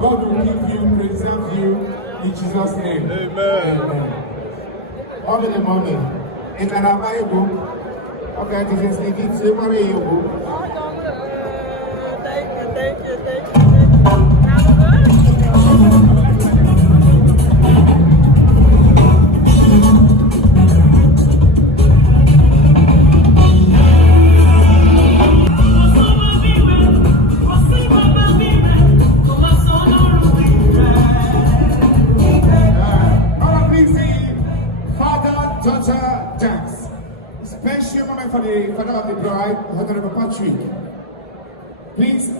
God will keep you, preserve you in Jesus' name. Amen. Mommy the mommy. In an Bible. Okay, this is the same way you go. Thank you. Dance. Special moment for the father of the bride, Honorable Patrick. Please,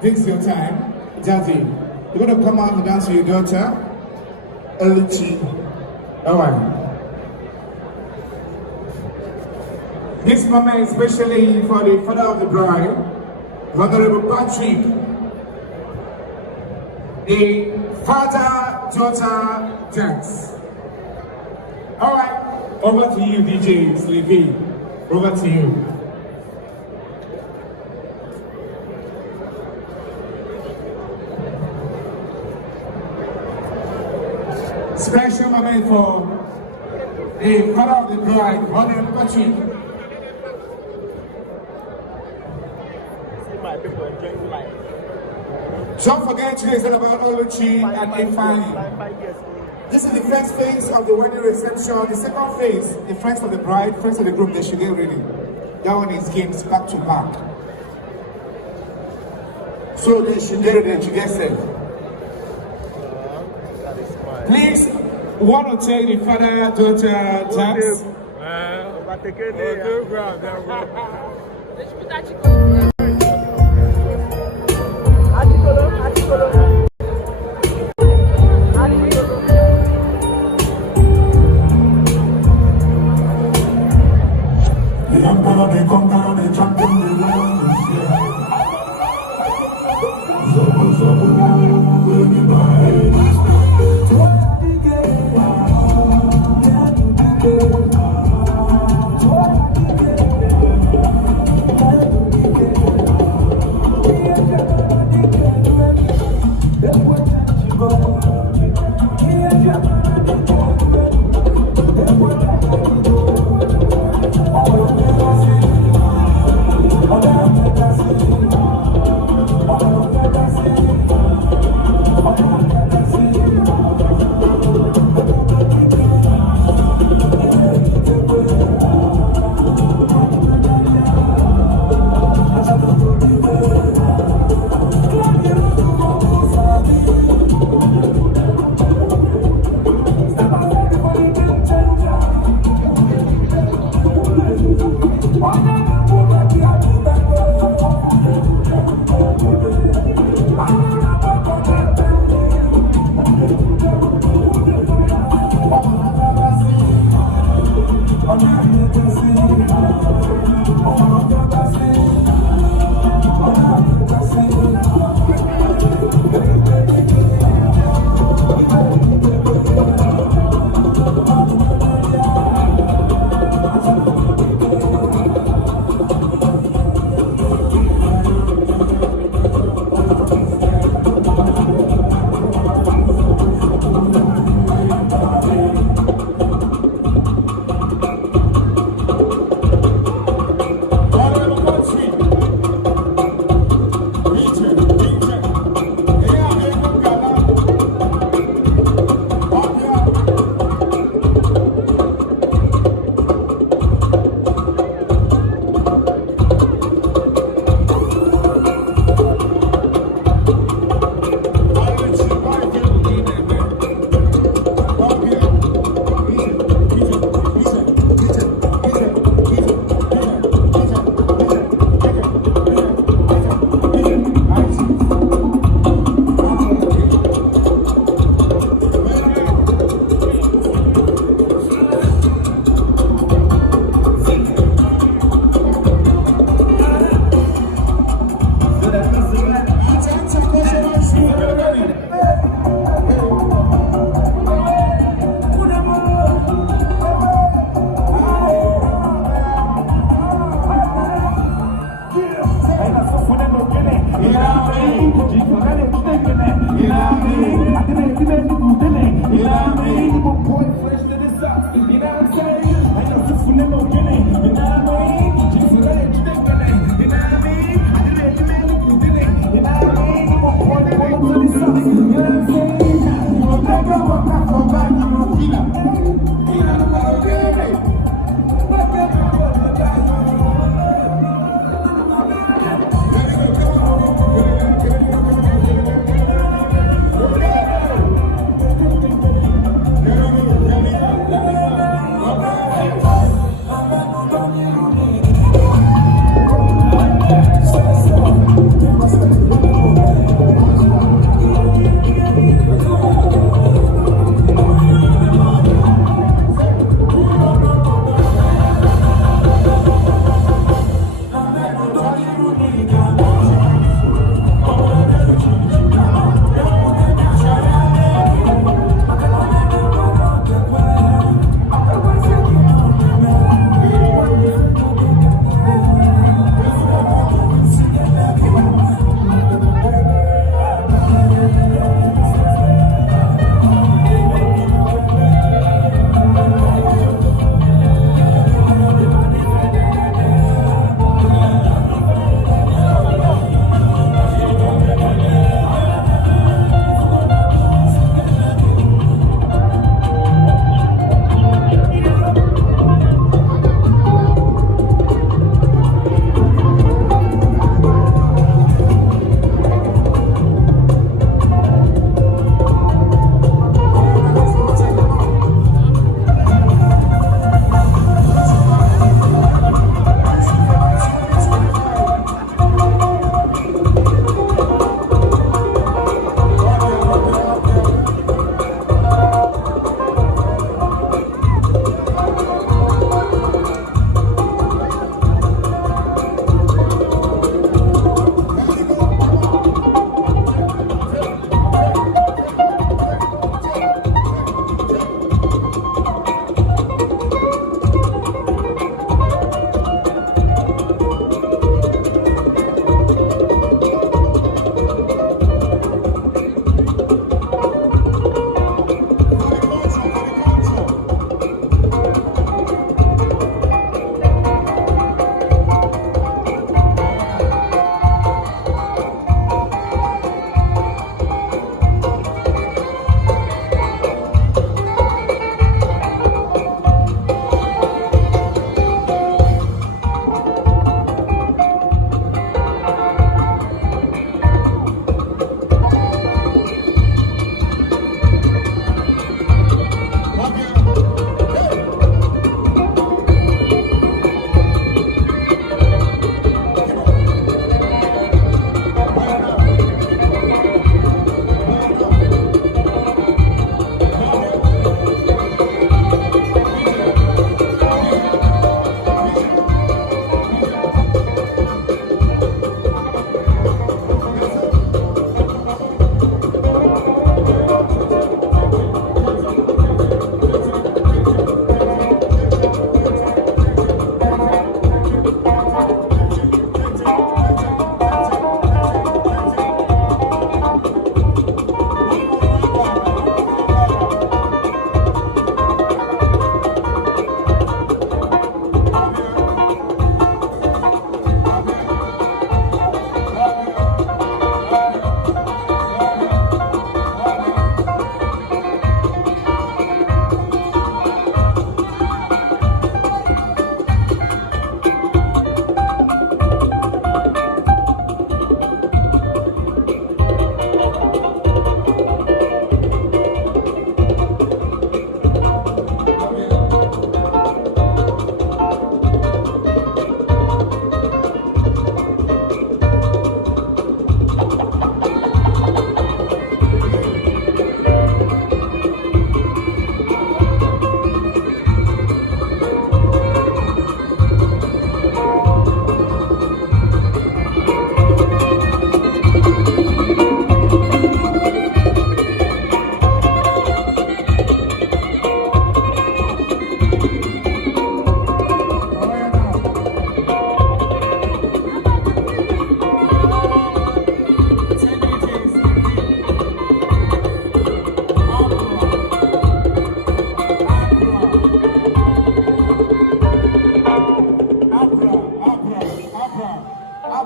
this is your time. Daddy, you're going to come out and dance with your daughter, Oluchi. Alright. This moment is especially for the father of the bride, Honorable Patrick. The father-daughter dance. Alright. Over to you, DJ Sleepy. Over to you. Special moment for the father of the bride, Honorable Patrick. Don't forget today is all about Oluchi and Ifeanyi. This is the first phase of the wedding reception. The second phase, the friends of the bride, friends of the groom, they should get ready. That one is games back to back. So they should get ready, they should get set. Please, one or two, the father, daughter, dance. Deixa eu mudar de cor.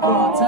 Water.